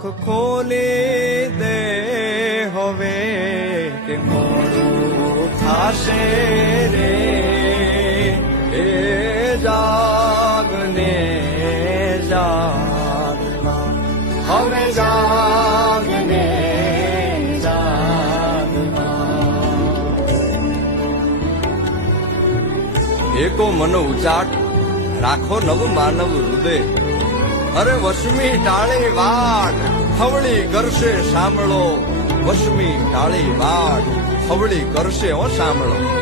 આંખ ખોલી દે હવે કે મોડું થાશે રે એ જાગને જાગના હવે જાગને એકો મન ઉચાટ રાખો નવ માનવ હૃદય અરે વશમી ટાળી વાટ ખવડી કરશે સાંભળો વશમી ટાળી વાટ ખવડી કરશે હો સાંભળો